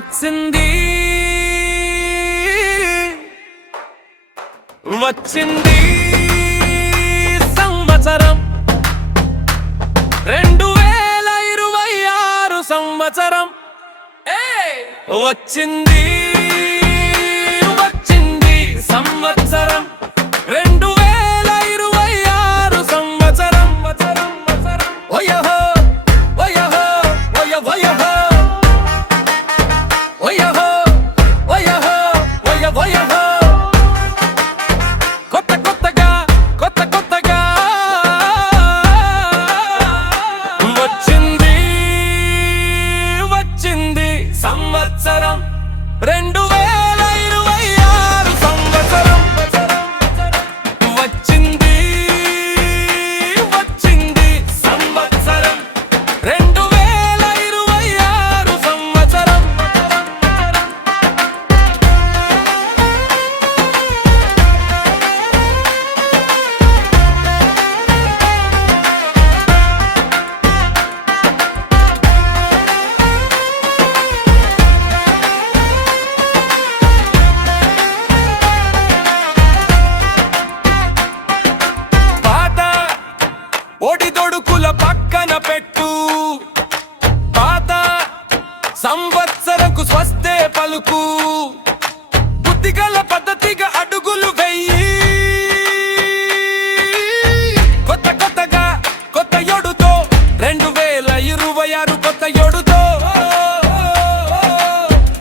వచ్చింది. వచ్చింది సంవత్సరం. రెండు వేల ఇరవై ఆరు సంవత్సరం. వచ్చింది వచ్చింది సంవత్సరం. రెండు వేల ఒడిదొడుకుల పక్కన పెట్టు. పాత సంవత్సరకు స్వస్తే పలుకు. బుద్ధిగల పద్ధతిగా అడుగులు వెయ్యి కొత్త కొత్తగా కొత్త యొడుతో రెండు వేల ఇరవై ఆరు కొత్త యొడుతో.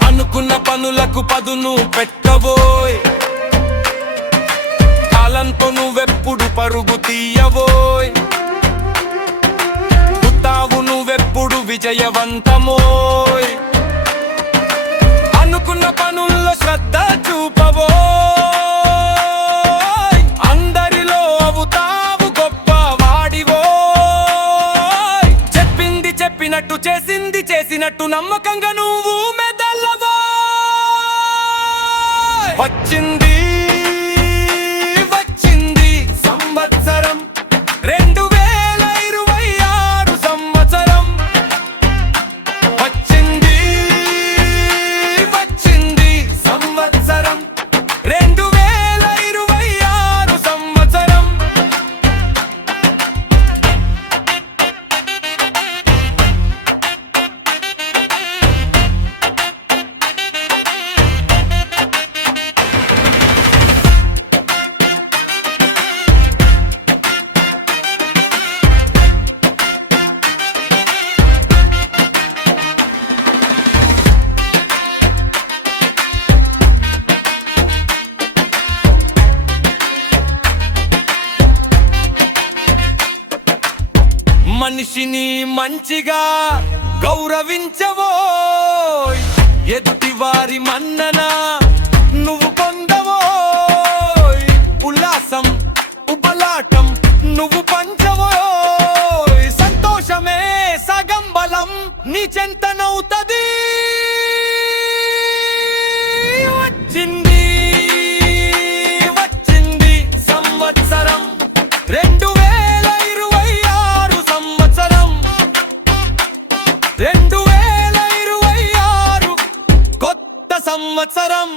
అనుకున్న పనులకు పదును పెట్టబోయ్. కాలంతో నువ్వెప్పుడు పరుగు తీయవో విజయవంతమోయ్. అనుకున్న పనుల్లో శ్రద్ధ చూపవో అందరిలో అవుతావు గొప్ప వాడివోయ్. చెప్పింది చెప్పినట్టు చేసింది చేసినట్టు నమ్మకంగా నువ్వు మెదల్లవో వచ్చింది మనిషిని మంచిగా గౌరవించవో ఎదుటి వారి మన్నన నువ్వు పొందవో ఉల్లాసం ఉపలాటం నువ్వు పంచవో సంతోషమే సగం బలం నీ చెంతనవుతది సంవత్సరం.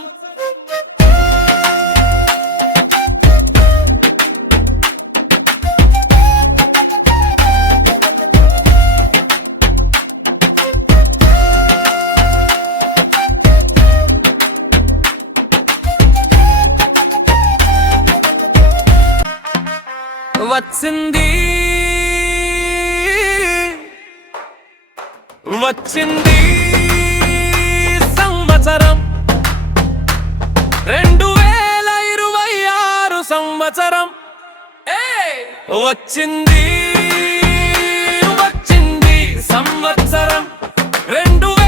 వచ్చింది. వచ్చింది. సంవత్సరం. రెండు వేల ఇరవై ఆరు సంవత్సరం. వచ్చింది వచ్చింది సంవత్సరం. రెండు